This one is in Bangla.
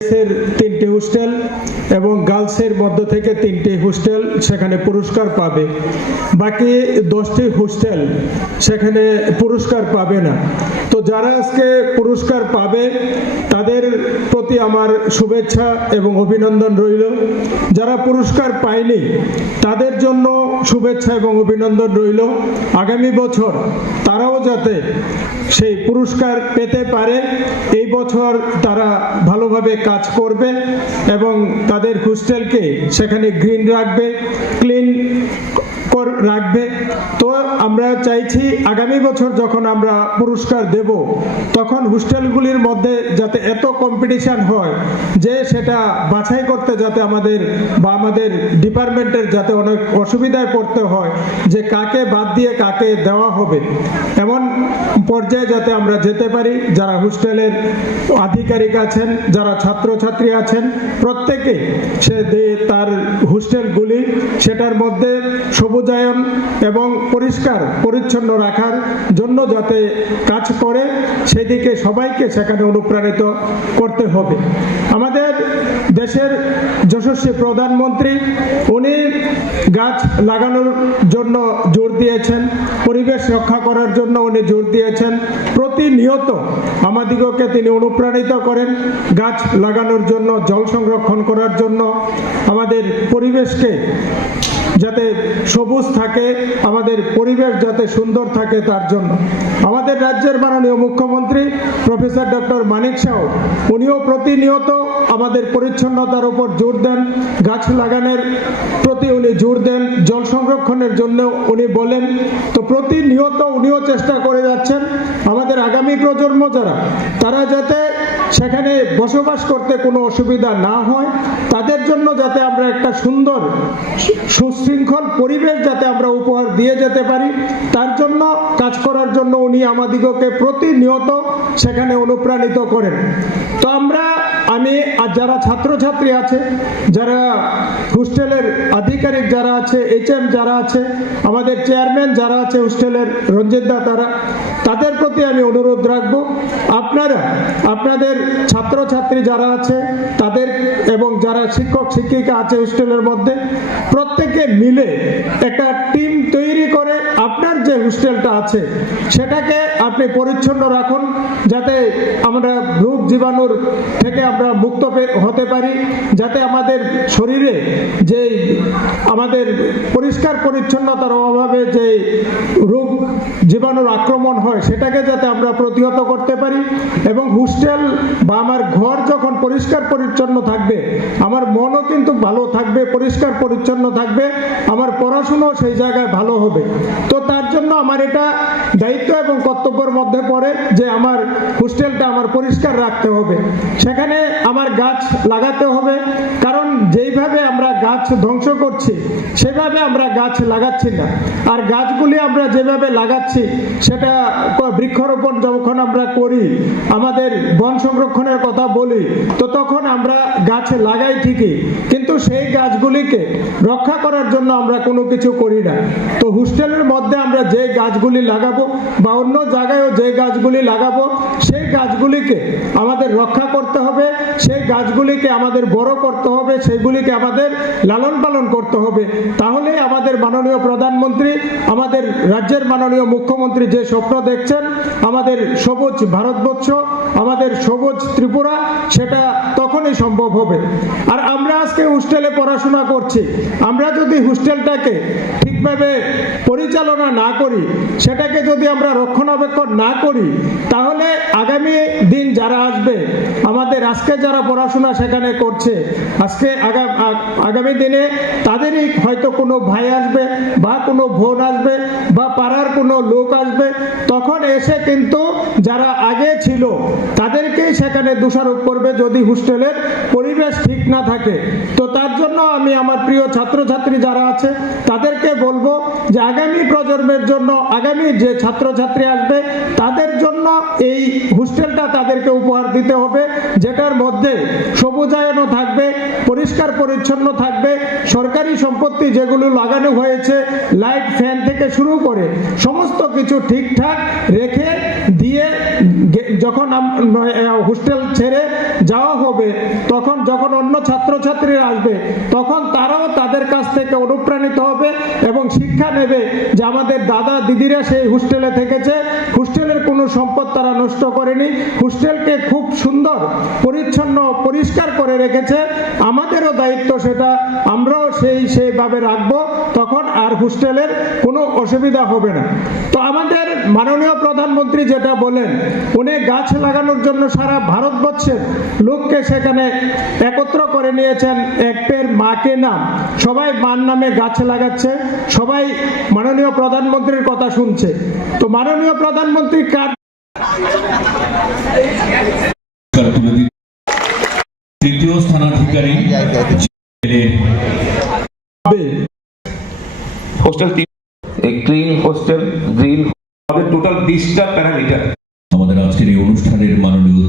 এর 3টি হোস্টেল এবং গার্লসের মধ্য থেকে 3টি হোস্টেল সেখানে পুরস্কার পাবে। বাকি 10টি হোস্টেল সেখানে পুরস্কার পাবে না। তো যারা আজকে পুরস্কার পাবে তাদের প্রতি আমার শুভেচ্ছা এবং অভিনন্দন রইল। যারা পুরস্কার পায়নি তাদের জন্য শুভেচ্ছা এবং অভিনন্দন রইল। আগামী বছর তারাও যাতে সেই পুরস্কার পেতে পারে, এই বছর তারা ভালোভাবে কাজ করবে এবং তাদের হোস্টেলকে সেখানে গ্রিন রাখবে, ক্লিন রাখবে। তো আমরা চাইছি আগামী বছর যখন আমরা পুরস্কার দেব তখন হোস্টেলগুলির মধ্যে যাতে এত কম্পিটিশন হয় যে সেটা বাছাই করতে যাতে আমাদের ডিপার্টমেন্টের যাতে অনেক অসুবিধায় পড়তে হয় যে কাকে বাদ দিয়ে কাকে দেওয়া হবে, এমন পর্যায়ে যাতে আমরা যেতে পারি। যারা হোস্টেলের আধিকারিক আছেন, যারা ছাত্রছাত্রী আছেন, প্রত্যেকে তার হোস্টেলগুলি সেটার মধ্যে সবুজায়ন এবং পরিষ্কার পরিচ্ছন্ন রাখার জন্য যাতে কাজ করে সেদিকে সবাইকে সেখানে অনুপ্রাণিত করতে হবে। আমাদের দেশের যশস্বী প্রধানমন্ত্রী উনি গাছ লাগানোর জন্য জোর দিয়েছেন, পরিবেশ রক্ষা করার জন্য উনি জোর দিয়েছেন। প্রতিনিয়ত আমাদিগকে তিনি অনুপ্রাণিত করেন গাছ লাগানোর জন্য, জল সংরক্ষণ করার জন্য, আমাদের পরিবেশকে যাতে সবুজ থাকে, আমাদের পরিবেশ যাতে সুন্দর থাকে তার জন্য। আমাদের রাজ্যের মাননীয় মুখ্যমন্ত্রী প্রফেসর ডক্টর মানিক সাউ উনিও প্রতিনিয়ত আমাদের পরিচ্ছন্নতার উপর জোর দেন, গাছ লাগানোর প্রতি উনি জোর দেন, জল সংরক্ষণের জন্য উনি বলেন। তো প্রতিনিয়ত উনিও চেষ্টা করে যাচ্ছেন আমাদের আগামী প্রজন্ম যারা তারা যাতে সেখানে বসবাস করতে কোনো অসুবিধা না হয়, তাদের জন্য যাতে আমরা একটা সুন্দর সুশৃঙ্খল পরিবেশ যাতে আমরা উপহার দিয়ে যেতে পারি, তার জন্য কাজ করার জন্য উনি আমাদিগকে প্রতিনিয়ত সেখানে অনুপ্রাণিত করেন। তো আমি আর যারা ছাত্রছাত্রী আছে, যারা হোস্টেলের আধিকারিক যারা আছে, HM যারা আছে, আমাদের চেয়ারম্যান যারা আছে হোস্টেলের রঞ্জিত দা, তাদের প্রতি আমি অনুরোধ রাখবো আপনারা আপনাদের ছাত্রছাত্রী যারা আছে তাদের এবং যারা শিক্ষক শিক্ষিকা আছে হোস্টেলের মধ্যে প্রত্যেকে মিলে একটা টিম তৈরি করে আপনার যে হোস্টেলটা আছে সেটাকে আপনি পরিচ্ছন্ন রাখুন, যাতে আমরা রোগ জীবাণুর থেকে আমরা মুক্ত হতে পারি, যাতে আমাদের শরীরে যে আমাদের পরিষ্কার পরিচ্ছন্নতার অভাবে যে রোগ জীবাণুর আক্রমণ হয় সেটাকে যাতে আমরা প্রতিহত করতে পারি। এবং হোস্টেল বা আমার ঘর যখন পরিষ্কার পরিচ্ছন্ন থাকবে আমার মনও কিন্তু ভালো থাকবে, পরিষ্কার পরিচ্ছন্ন থাকবে, আমার পড়াশুনো সেই জায়গায় ভালো হবে। তো তার জন্য আমার এটা দায়িত্ব এবং কর্তব্যের মধ্যে পড়ে যে আমার হোস্টেলটা আমার পরিষ্কার রাখতে হবে, সেখানে আমার গাছ লাগাতে হবে। কারণ যেইভাবে আমরা গাছ ধ্বংস করছি সেভাবে আমরা গাছ লাগাচ্ছি না, আর গাছগুলি আমরা যেভাবে লাগাচ্ছি সেটা বৃক্ষরোপণ যখন আমরা করি, আমাদের বন সংরক্ষণের কথা বলি, তো তখন আমরা গাছ লাগাই ঠিকই, কিন্তু সেই গাছগুলিকে রক্ষা করার জন্য আমরা কোনো কিছু করি না। তো হোস্টেলের মধ্যে আমরা যে গাছগুলি লাগাবো বা অন্য জায়গায়ও যে গাছগুলি লাগাবো সেই গাছগুলিকে আমাদের রক্ষা করতে হবে, সেই গাছগুলিকে আমাদের বড় করতে হবে, সেগুলিকে আমাদের লালন পালন করতে হবে। তাহলে আমাদের মাননীয় প্রধানমন্ত্রী, আমাদের রাজ্যের মাননীয় মুখ্যমন্ত্রী যে স্বপ্ন দেখছেন আমাদের সবুজ ভারতবর্ষ, আমাদের সবুজ ত্রিপুরা, সেটা তখনই সম্ভব হবে। আর আমরা আজকে হোস্টেলে পড়াশোনা করছি, আমরা যদি হোস্টেলটাকে ঠিকভাবে পরিচালনা না করি, সেটাকে যদি আমরা রক্ষণাবেক্ষণ না করি, তাহলে আগামী দিন যারা আসবে, আমাদের আজকে যারা পড়াশোনা সেখানে করছে, আজকে আগামী দিনে তাদেরই হয়তো কোনো ভাই আসবে বা কোনো বোন আসবে বা পাড়ার কোনো লোক আসবে, তখন এসে কিন্তু যারা আগে ছিল তাদেরকেই সেখানে দোষারোপ করবে যদি হোস্টেলের পরিবেশ ঠিক না থাকে। তো তার জন্য আমি আমার প্রিয় ছাত্রছাত্রী যারা আছে তাদেরকে বলবো যে আগামী প্রজন্মের জন্য, আগামী যে ছাত্রছাত্রী আসবে তাদের জন্য এই হোস্টেলটা তাদেরকে উপহার দিতে হবে, যেটার মধ্যে সবুজায়নও থাকবে, পরিষ্কার পরিচ্ছন্ন থাকবে, সরকারি সম্পত্তি যেগুলো লাগানো হয়েছে লাইট ফ্যান থেকে শুরু করে সমস্ত কিছু ঠিকঠাক রেখে দিয়ে যখন হোস্টেল ছেড়ে যাওয়া হবে, তখন যখন অন্য ছাত্রছাত্রীরা আসবে, তখন তারাও তাদের কাছ থেকে অনুপ্রাণিত হবে এবং শিক্ষা নেবে যে আমাদের দাদা দিদিরা সেই হোস্টেলে থেকেছে, হোস্টেলের কোনো সম্পদ তারা নষ্ট করেনি, হোস্টেলকে খুব সুন্দর পরিচ্ছন্ন পরিষ্কার করে রেখেছে, আমাদেরও দায়িত্ব সেটা আমরাও সেইভাবে রাখবো, তখন আর হোস্টেলের কোনো অসুবিধা হবে না। তো আমাদের মাননীয় প্রধানমন্ত্রী যেটা বলেন, উনি গাছ লাগানোর জন্য সারা ভারতবর্ষের লোককে সেখানে একত্র করে নিয়েছেন, এক পের মাকে নাম, সবাই মার নামে গাছ লাগাচ্ছে, সবাই মাননীয় প্রধানমন্ত্রীর কথা শুনছে। তো মাননীয় প্রধানমন্ত্রী কার তৃতীয় স্থানাধিকারী হোস্টেল 3 ক্লিন হোস্টেল, গ্রিন, আমাদের টোটাল 20টা প্যারামিটার